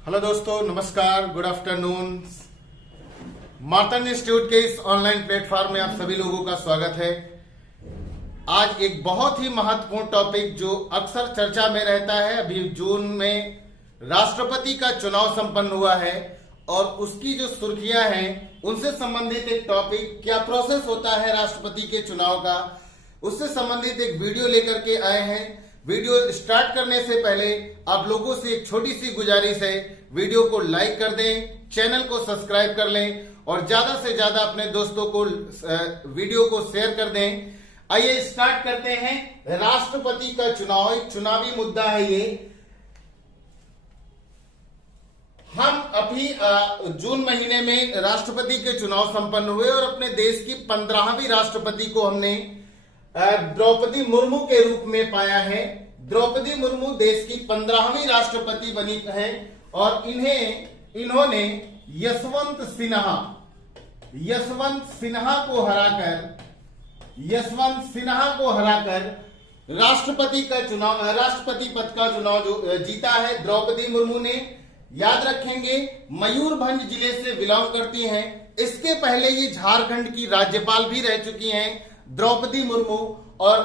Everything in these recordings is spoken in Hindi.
हेलो दोस्तों, नमस्कार, गुड आफ्टरनून। मार्तन इंस्टीट्यूट के इस ऑनलाइन प्लेटफॉर्म में आप सभी लोगों का स्वागत है। आज एक बहुत ही महत्वपूर्ण टॉपिक जो अक्सर चर्चा में रहता है, अभी जून में राष्ट्रपति का चुनाव संपन्न हुआ है और उसकी जो सुर्खियां हैं उनसे संबंधित एक टॉपिक, क्या प्रोसेस होता है राष्ट्रपति के चुनाव का, उससे संबंधित एक वीडियो लेकर के आए हैं। वीडियो स्टार्ट करने से पहले आप लोगों से एक छोटी सी गुजारिश है, वीडियो को लाइक कर दें, चैनल को सब्सक्राइब कर लें और ज्यादा से ज्यादा अपने दोस्तों को वीडियो को शेयर कर दें। आइए स्टार्ट करते हैं। राष्ट्रपति का चुनाव एक चुनावी मुद्दा है। ये हम अभी जून महीने में राष्ट्रपति के चुनाव संपन्न हुए और अपने देश की 15वीं राष्ट्रपति को हमने द्रौपदी मुर्मू के रूप में पाया है। द्रौपदी मुर्मू देश की 15वीं राष्ट्रपति बनी है और इन्होंने यशवंत सिन्हा को हराकर राष्ट्रपति पद का चुनाव जो जीता है द्रौपदी मुर्मू ने। याद रखेंगे, मयूरभंज जिले से बिलोंग करती हैं। इसके पहले ये झारखंड की राज्यपाल भी रह चुकी हैं द्रौपदी मुर्मू और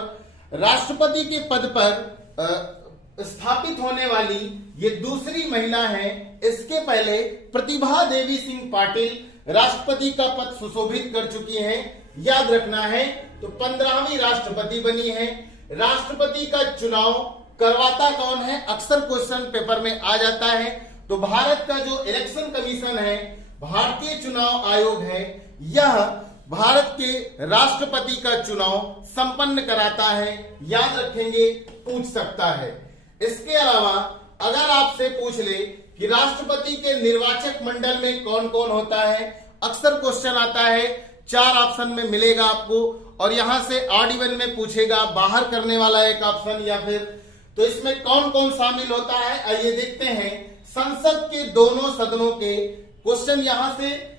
राष्ट्रपति के पद पर स्थापित होने वाली ये दूसरी महिला हैं। इसके पहले प्रतिभा देवी सिंह पाटिल राष्ट्रपति का पद सुशोभित कर चुकी हैं। याद रखना है, तो 15वीं राष्ट्रपति बनी है। राष्ट्रपति का चुनाव करवाता कौन है, अक्सर क्वेश्चन पेपर में आ जाता है। तो भारत का जो इलेक्शन कमीशन है, भारतीय चुनाव आयोग है, यह भारत के राष्ट्रपति का चुनाव संपन्न कराता है। याद रखेंगे, पूछ सकता है। इसके अलावा अगर आपसे पूछ ले कि राष्ट्रपति के निर्वाचक मंडल में कौन कौन होता है, अक्सर क्वेश्चन आता है। 4 ऑप्शन में मिलेगा आपको और यहां से ऑड इवन में पूछेगा, बाहर करने वाला एक ऑप्शन या फिर, तो इसमें कौन कौन शामिल होता है आइए देखते हैं। संसद के दोनों सदनों के क्वेश्चन, यहां से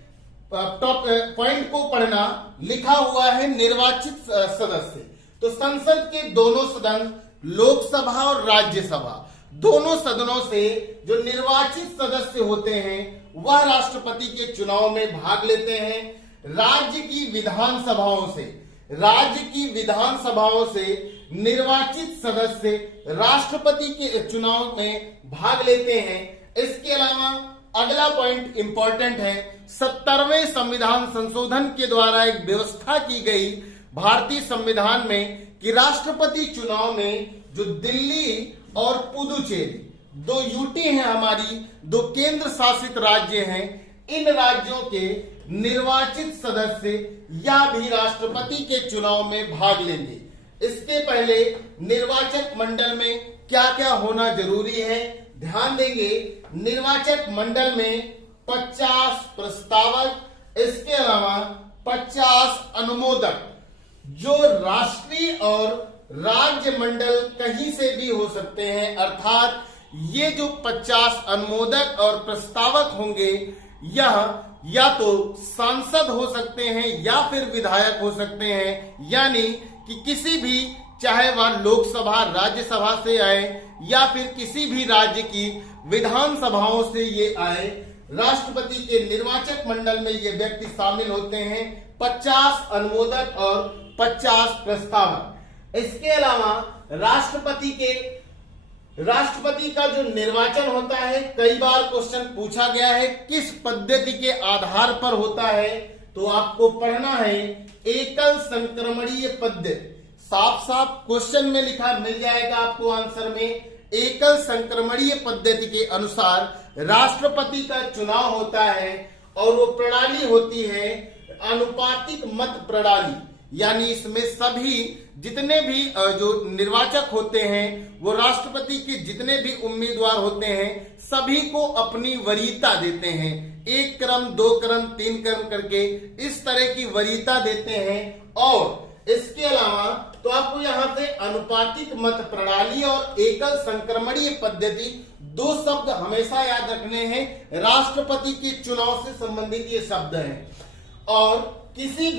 टॉप पॉइंट को पढ़ना, लिखा हुआ है निर्वाचित सदस्य। तो संसद के दोनों सदन, लोकसभा और राज्यसभा, दोनों सदनों से जो निर्वाचित सदस्य होते हैं वह राष्ट्रपति के चुनाव में भाग लेते हैं। राज्य की विधानसभाओं से निर्वाचित सदस्य राष्ट्रपति के चुनाव में भाग लेते हैं। इसके अलावा अगला पॉइंट इंपॉर्टेंट है, 70वें संविधान संशोधन के द्वारा एक व्यवस्था की गई भारतीय संविधान में कि राष्ट्रपति चुनाव में जो दिल्ली और पुदुचेरी, 2 यूटी हैं हमारी, 2 केंद्र शासित राज्य हैं, इन राज्यों के निर्वाचित सदस्य या भी राष्ट्रपति के चुनाव में भाग लेंगे। इसके पहले निर्वाचक मंडल में क्या क्या होना जरूरी है, ध्यान देंगे। निर्वाचक मंडल में 50 प्रस्तावक, इसके अलावा 50 अनुमोदक, जो राष्ट्रीय और राज्य मंडल कहीं से भी हो सकते हैं। अर्थात ये जो 50 अनुमोदक और प्रस्तावक होंगे, यह या तो सांसद हो सकते हैं या फिर विधायक हो सकते हैं। यानी कि किसी भी, चाहे वह लोकसभा राज्यसभा से आए या फिर किसी भी राज्य की विधानसभाओं से ये आए, राष्ट्रपति के निर्वाचक मंडल में ये व्यक्ति शामिल होते हैं। 50 अनुमोदक और 50 प्रस्तावक। इसके अलावा राष्ट्रपति का जो निर्वाचन होता है, कई बार क्वेश्चन पूछा गया है किस पद्धति के आधार पर होता है, तो आपको पढ़ना है एकल संक्रमणीय पद्धति। साफ साफ क्वेश्चन में लिखा मिल जाएगा आपको आंसर में। एकल संक्रमणीय पद्धति के अनुसार राष्ट्रपति का चुनाव होता है और वो प्रणाली होती है आनुपातिक मत प्रणाली। यानी इसमें सभी जितने भी जो निर्वाचक होते हैं, वो राष्ट्रपति के जितने भी उम्मीदवार होते हैं, सभी को अपनी वरीयता देते हैं। 1 क्रम, 2 क्रम, 3 क्रम करके इस तरह की वरीयता देते हैं। और इसके अलावा तो आपको यहां से अनुपातिक मत प्रणाली और एकल संक्रमणीय पद्धति, 2 शब्द हमेशा याद रखने हैं। राष्ट्रपति के चुनाव से संबंधित ये शब्द हैं। और किसी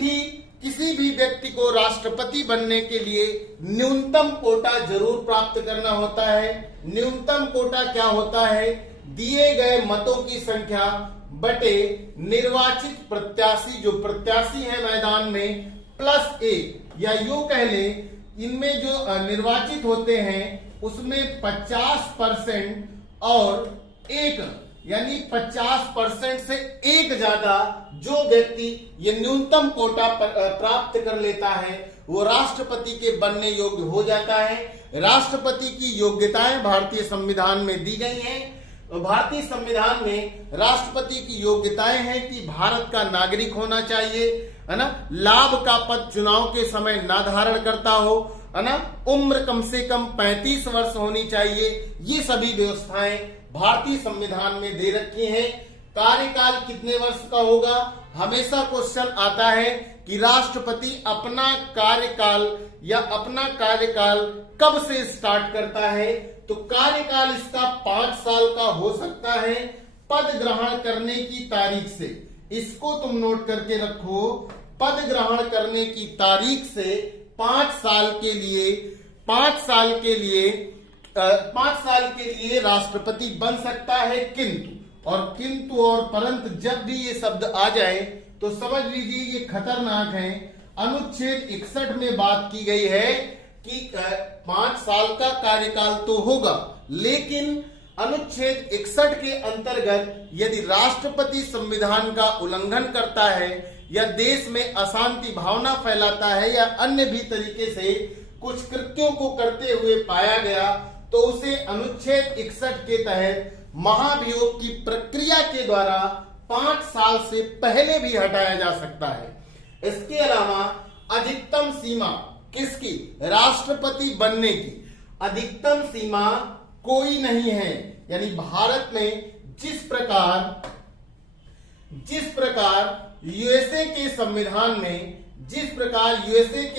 भी व्यक्ति को राष्ट्रपति बनने के लिए न्यूनतम कोटा जरूर प्राप्त करना होता है। न्यूनतम कोटा क्या होता है? दिए गए मतों की संख्या बटे निर्वाचित प्रत्याशी, जो प्रत्याशी है मैदान में, प्लस 1, या यूं कह ले इनमें जो निर्वाचित होते हैं उसमें 50% और 1, यानी 50% से 1 ज्यादा जो व्यक्ति ये न्यूनतम कोटा प्राप्त कर लेता है वो राष्ट्रपति के बनने योग्य हो जाता है। राष्ट्रपति की योग्यताएं भारतीय संविधान में दी गई हैं। भारतीय संविधान में राष्ट्रपति की योग्यताएं हैं कि भारत का नागरिक होना चाहिए, है ना, लाभ का पद चुनाव के समय ना धारण करता हो, है ना, उम्र कम से कम 35 वर्ष होनी चाहिए। ये सभी व्यवस्थाएं भारतीय संविधान में दे रखी हैं। कार्यकाल कितने वर्ष का होगा? हमेशा क्वेश्चन आता है कि राष्ट्रपति अपना कार्यकाल कब से स्टार्ट करता है, तो कार्यकाल इसका 5 साल का हो सकता है पद ग्रहण करने की तारीख से। इसको तुम नोट करके रखो, पद ग्रहण करने की तारीख से 5 साल के लिए राष्ट्रपति बन सकता है। किंतु और परंतु जब भी ये शब्द आ जाए तो समझ लीजिए ये खतरनाक है। अनुच्छेद 61 में बात की गई है कि 5 साल का कार्यकाल तो होगा, लेकिन अनुच्छेद 61 के अंतर्गत यदि राष्ट्रपति संविधान का उल्लंघन करता है या देश में अशांति भावना फैलाता है या अन्य भी तरीके से कुछ कृत्यों को करते हुए पाया गया तो उसे अनुच्छेद 61 के तहत महाभियोग की प्रक्रिया के द्वारा 5 साल से पहले भी हटाया जा सकता है। इसके अलावा अधिकतम सीमा किसकी? राष्ट्रपति बनने की अधिकतम सीमा कोई नहीं है। यानी भारत में जिस प्रकार यूएसए के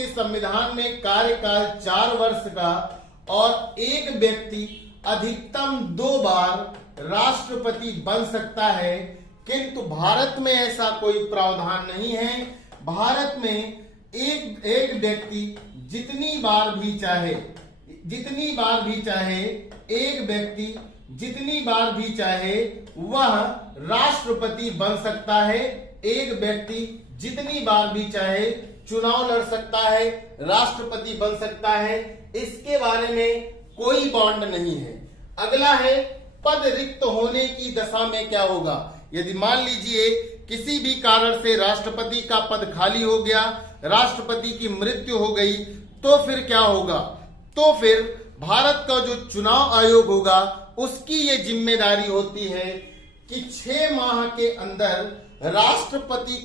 संविधान में कार्यकाल 4 वर्ष का और एक व्यक्ति अधिकतम 2 बार राष्ट्रपति बन सकता है, किंतु भारत में ऐसा कोई प्रावधान नहीं है। भारत में एक व्यक्ति जितनी बार भी चाहे वह राष्ट्रपति बन सकता है। एक व्यक्ति जितनी बार भी चाहे चुनाव लड़ सकता है, राष्ट्रपति बन सकता है। इसके बारे में कोई बॉन्ड नहीं है। अगला है पद रिक्त होने की दशा में क्या होगा। यदि मान लीजिए किसी भी कारण से राष्ट्रपति का पद खाली हो गया, राष्ट्रपति की मृत्यु हो गई, तो फिर क्या होगा? तो फिर भारत का जो चुनाव आयोग होगा उसकी ये जिम्मेदारी होती है कि 6 माह के अंदर राष्ट्रपति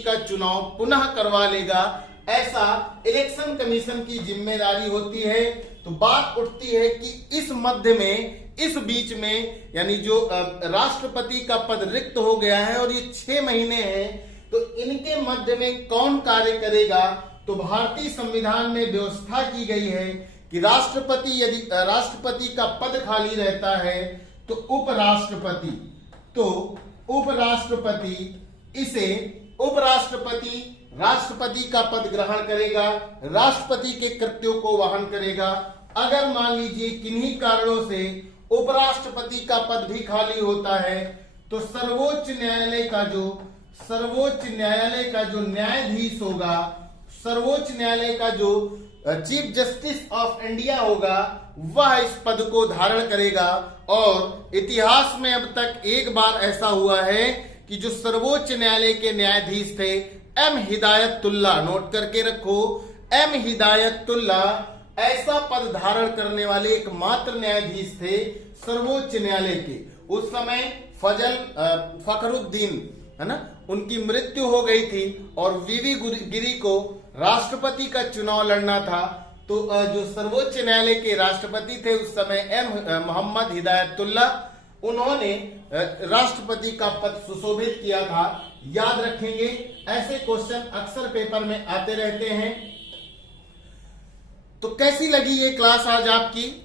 का चुनाव पुनः करवा लेगा। ऐसा इलेक्शन कमीशन की जिम्मेदारी होती है। तो बात उठती है कि इस बीच में यानी जो राष्ट्रपति का पद रिक्त हो गया है और ये 6 महीने हैं, तो इनके मध्य में कौन कार्य करेगा? तो भारतीय संविधान में व्यवस्था की गई है कि यदि राष्ट्रपति का पद खाली रहता है तो उपराष्ट्रपति राष्ट्रपति का पद ग्रहण करेगा, राष्ट्रपति के कृत्यों को वहन करेगा। अगर मान लीजिए किन्हीं कारणों से उपराष्ट्रपति का पद भी खाली होता है तो सर्वोच्च न्यायालय का जो न्यायाधीश होगा, सर्वोच्च न्यायालय का जो चीफ जस्टिस ऑफ इंडिया होगा, वह इस पद को धारण करेगा। और इतिहास में अब तक एक बार ऐसा हुआ है कि जो सर्वोच्च न्यायालय के न्यायाधीश थे एम हिदायतुल्ला, नोट करके रखो, एम हिदायतुल्ला ऐसा पद धारण करने वाले एकमात्र न्यायाधीश थे सर्वोच्च न्यायालय के। उस समय फखरुद्दीन, है ना, उनकी मृत्यु हो गई थी और वीवी गिरी को राष्ट्रपति का चुनाव लड़ना था। तो जो सर्वोच्च न्यायालय के राष्ट्रपति थे उस समय एम मोहम्मद हिदायतुल्ला, उन्होंने राष्ट्रपति का पद सुशोभित किया था। याद रखेंगे, ऐसे क्वेश्चन अक्सर पेपर में आते रहते हैं। तो कैसी लगी ये क्लास आज आपकी?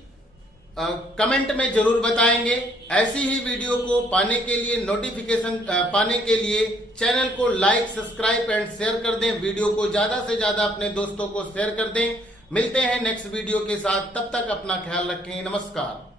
कमेंट में जरूर बताएंगे। ऐसी ही वीडियो को पाने के लिए, नोटिफिकेशन पाने के लिए चैनल को लाइक, सब्सक्राइब एंड शेयर कर दें। वीडियो को ज्यादा से ज्यादा अपने दोस्तों को शेयर कर दें। मिलते हैं नेक्स्ट वीडियो के साथ, तब तक अपना ख्याल रखें। नमस्कार।